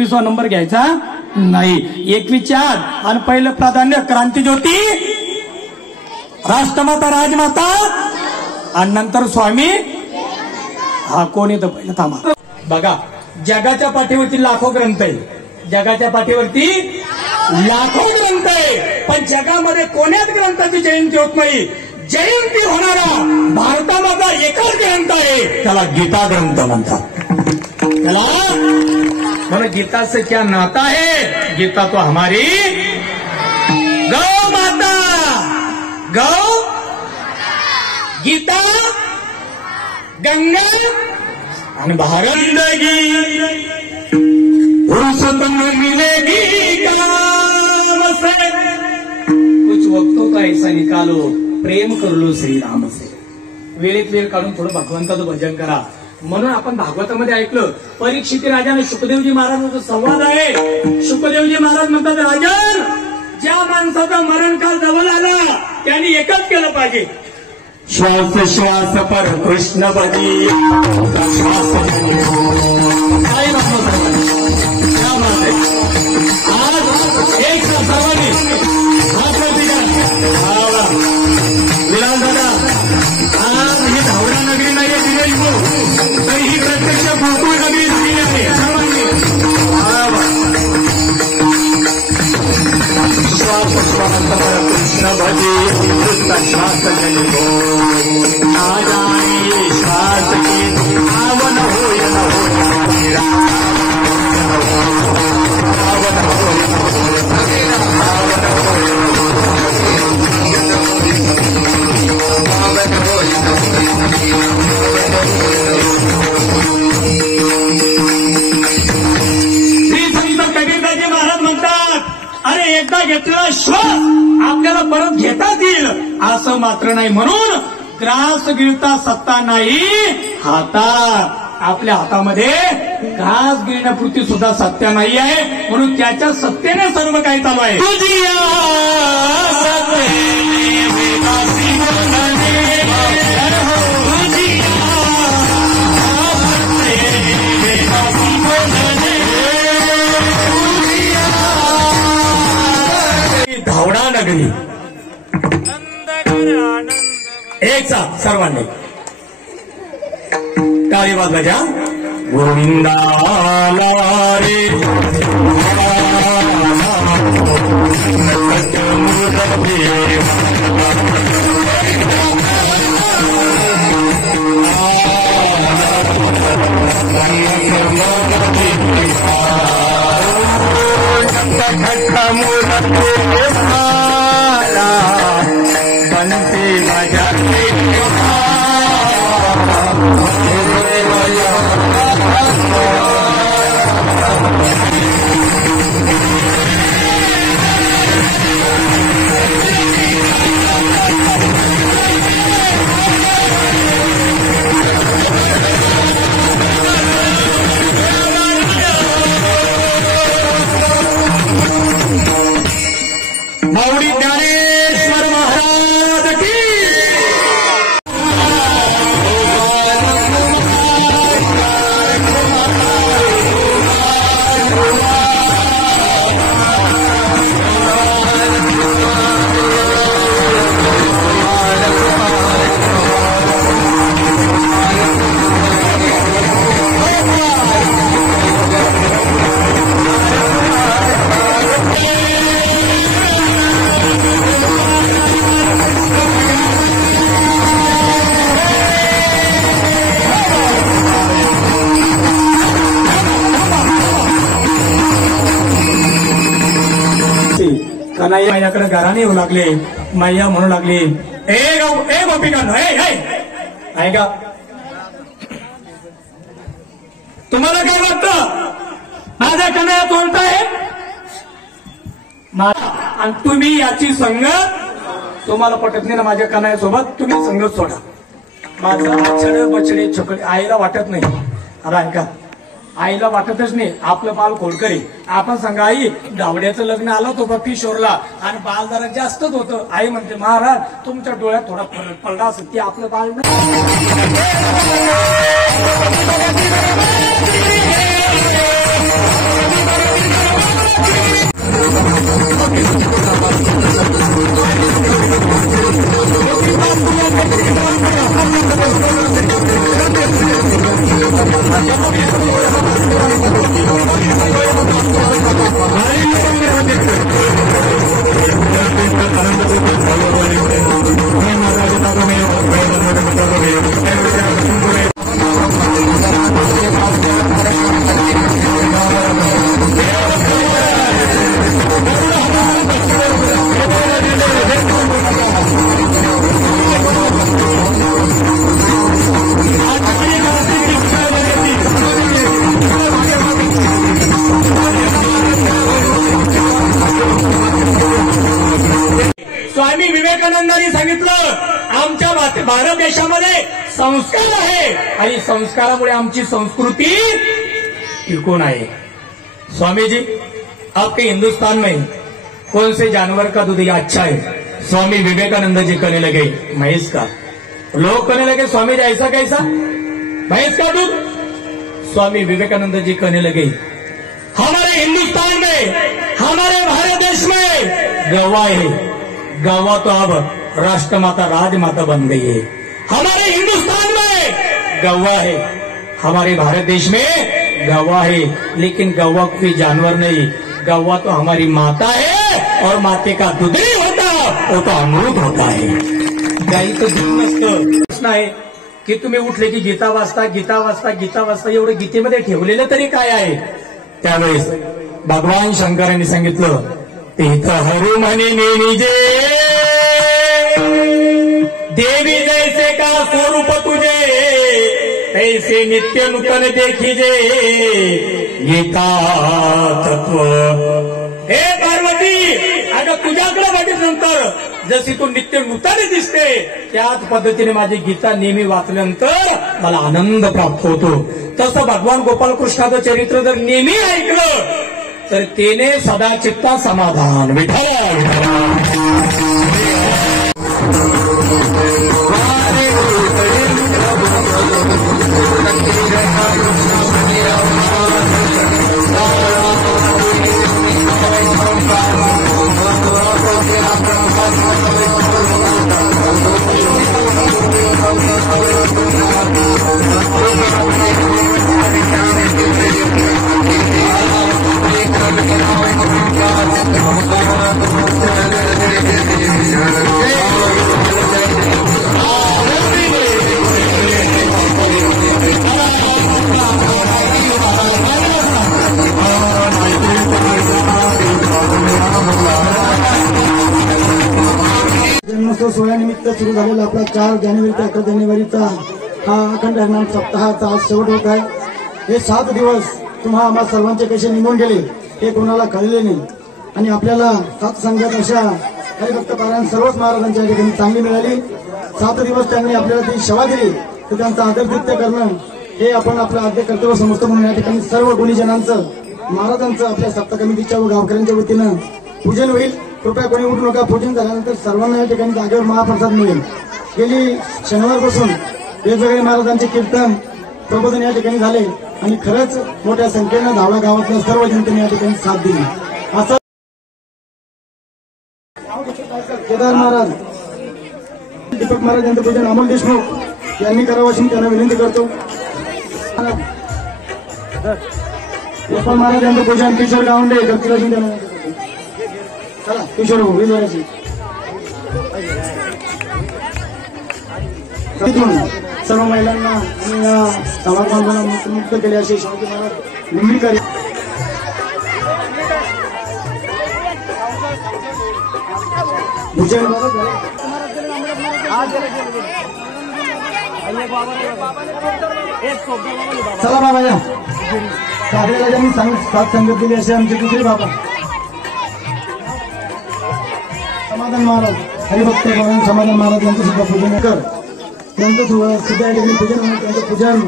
21वा number घ्यायचा नाही. 21च्या आत आणि पहिलं प्राधान्य क्रांतीज्योती, राष्ट्रमाता, राजमाता आणि नंतर स्वामी. हा कोण येतं पहिलं थांबा. बघा, जगाच्या पाठीवरती लाखो ग्रंथ आहे, जगाच्या पाठीवरती लाखो ग्रंथ आहे, पण जगामध्ये कोण्याच ग्रंथाची जयंती होत नाही. जयंती होणारा भारतामधला एकच ग्रंथ आहे, त्याला गीता ग्रंथ म्हणतात. त्याला बोले गीता से क्या नाता है, गीता तो हमारी गौ माता, गौ गीता गंगा आणि भारत. फुर्सत मिलेगी काम से, कुछ वक्तों का ऐसा निकालो, प्रेम कर लो श्री राम से. वेळेत वेळ काढून थोडं भगवंताचं भजन करा. म्हणून आपण भागवतामध्ये ऐकलं, परीक्षित राजाने शुकदेवजी महाराजांचा संवाद आहे. शुकदेवजी महाराज म्हणतात, राजन, ज्या माणसाचा मरणकाळ जवळ आला त्यांनी एकच केलं पाहिजे, श्वास श्वास पर कृष्ण भजी, श्वास काय आज एक सर्वांनी विलास दादा, आज ही धावडा नगरी नाही आहे, तर ही प्रत्यक्ष गोकुळ नगरी झाली आहे. श्वास श्वास पर कृष्ण भजे, श्वास जनिगो ना जाने श्वास की आवन हो या न हो मेरा, आवन हो या न हो मेरा, आवन हो या न हो, आवन हो या न श्री संत कबीरदासजी महाराज म्हणतात, अरे एकदा घेतलेला श्वास आपल्याला परत घेताच येईल असं मात्र नाही. म्हणून ग्रास गिळता सत्ता नाही हातात, आपल्या हातामध्ये घास गिळण्यापुरती सुद्धा सत्ता नाही आहे. म्हणून त्याच्या सत्तेने सर्व काही चालू आहे. धावडा नगरी एक साथ सर्वांनी टाळी वाजवायच्या. गोविंदा रे बनते माझ्या माऊली ज्ञानेश्वर महाराज की. कन्हैया माझ्याकडे घराने येऊ लागले, मैया म्हणू लागली, ए गोपिकांनो, ऐका, तुम्हाला काय वाटतं माझा कन्हैया कोणता आहे? आणि तुम्ही याची संगत, तुम्हाला पटत नाही ना माझ्या कन्हैयासोबत, तुम्ही संगत सोडा. माझं आछडे बछडे छकडे आईला वाटत नाही. अरे ऐका, आईला वाटतच नाही आपलं बाल खोडकरी. आपण सांगा, आई धावड्याचं लग्न आलं होतं किशोरला आणि बाल जरा जास्तच होतं. आई म्हणते, महाराज तुमच्या डोळ्यात थोडा फरक पडला असं, ते आपलं बाल नाही. स्वामी विवेकानंदांनी सांगितलं आमच्या भारत देशामध्ये संस्कार आहे आणि संस्कारामुळे आमची संस्कृती टिकून आहे। स्वामी जी आपके हिंदुस्तान में कौन से जानवर का दूध अच्छा है? स्वामी विवेकानंद जी कहने लगे भैंस का। लोग कहने लगे स्वामी जी ऐसा कैसा, भैंस का दूध? स्वामी विवेकानंद जी कहने लगे हमारे हिंदुस्तान में, हमारे भारत देश में गौवा है, गौवा तो अब राष्ट्रमाता राजमाता बन गई है। हमारे हिंदुस्तान में गौवा है, हमारे भारत देश में गौवा है, लेकिन गौवा कोई जानवर नहीं, गौवा तो हमारी माता है और माते का दूध नहीं होता, वो तो अमृत होता है। गाईचं दूध नसतं। प्रश्न आहे की तुम्ही उठले की गीता वाचता, गीता वाचता, गीता वाचता, एवढं गीतेमध्ये ठेवलेलं तरी काय आहे? त्यावेळेस भगवान शंकरांनी सांगितलं तीर्थ हरु म्हणे निजे देवी जैसे का स्वरूप तुझे ऐसे नित्य नूतन देखिजे गीता तत्व। हे पार्वती, अगं तुझ्याकडे बघितल्यानंतर जशी तू नित्य नूतन दिसते त्याच पद्धतीने माझी गीता नेहमी वाचल्यानंतर मला आनंद प्राप्त होतो। तसं भगवान गोपालकृष्णाचं चरित्र जर नेहमी ऐकलं तर तेने सदा चित्ता समाधान। विठ्ठल जन्मोत्सव सोहळ्यानिमित्त सुरू झालेला आपला 4 जानेवारी ते 11 जानेवारीचा हा अखंड हरिनाम सप्ताहाचा आज शेवट होत आहे। हे 7 दिवस तुम्हा आम्हा सर्वांचे कसे निघून गेले हे कोणाला कळले नाही आणि आपल्याला सात संघात अशा हरिभक्त पारायण सर्वच महाराजांच्या ठिकाणी चांगली मिळाली। 7 दिवस त्यांनी आपल्याला ती सेवा दिली तर त्यांचा आदरकृत्य करणं हे आपण आपलं आद्य कर्तव्य समजतो। म्हणून या ठिकाणी सर्व गुणीजनांचं महाराजांचं आपल्या सप्ताह कमिटीच्या व गावकऱ्यांच्या वतीनं पूजन होईल। कृपया कोणी उठू नका। पूजन झाल्यानंतर सर्वांना या ठिकाणी जागेवर महाप्रसाद मिळेल। गेली शनिवारपासून वेगवेगळे महाराजांचे कीर्तन प्रबोधन या ठिकाणी झाले आणि खरंच मोठ्या संख्येनं धावडा गावातल्या सर्व जनतेने या ठिकाणी साथ दिली। असं केदार महाराज, दीपक महाराज यांचं पूजन अमोल देशमुख यांनी करावं अशी त्यांना विनंती करतो। गोपाल महाराज यांचं पूजन किशोर गावंडे करतील अशी त्यांना चला किशोर विजयाची सर्व महिलांना आणि या समाजबांधवांना मुक्त केले असे शिवाजी महाराज निमित्त भूषण चला बाबा या सागरे राजांनी साथ संगत दिली असे आमचे दुसरे बाबा समाधान महाराज हरिभक्त भगवान समाधान महाराज यांचं सुद्धा पूजन कर। त्यांचं सुद्धा या ठिकाणी पूजन होईल। त्यांचं पूजन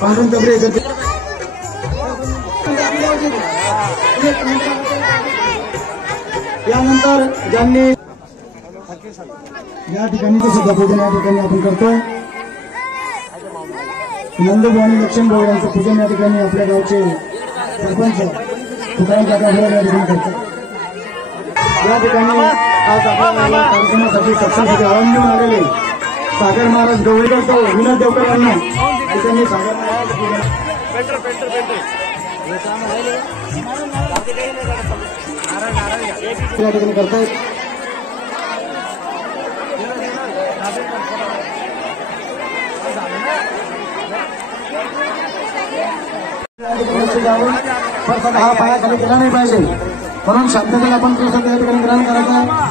पांडुरंग तबरे करते। यानंतर ज्यांनी या ठिकाणी सुद्धा पूजन या ठिकाणी आपण करतोय। नंदभाऊ आणि लक्ष्मणभाऊ यांचं पूजन या ठिकाणी आपल्या गावचे सरपंच तुकाराम काका हे या ठिकाणी करतात. या ठिकाणी आज आपल्या कार्यक्रमासाठी सत्संगासाठी आळंद घेऊन आलेले सागर महाराज गवळीकर तो विनोद देवकर यांना त्यांनी सागर या ठिकाणी करतायत. प्रसाद हा पायाखाली केला नाही पाहिजे म्हणून शांततेला आपण प्रसाद या ठिकाणी ग्रहण करायचा आहे.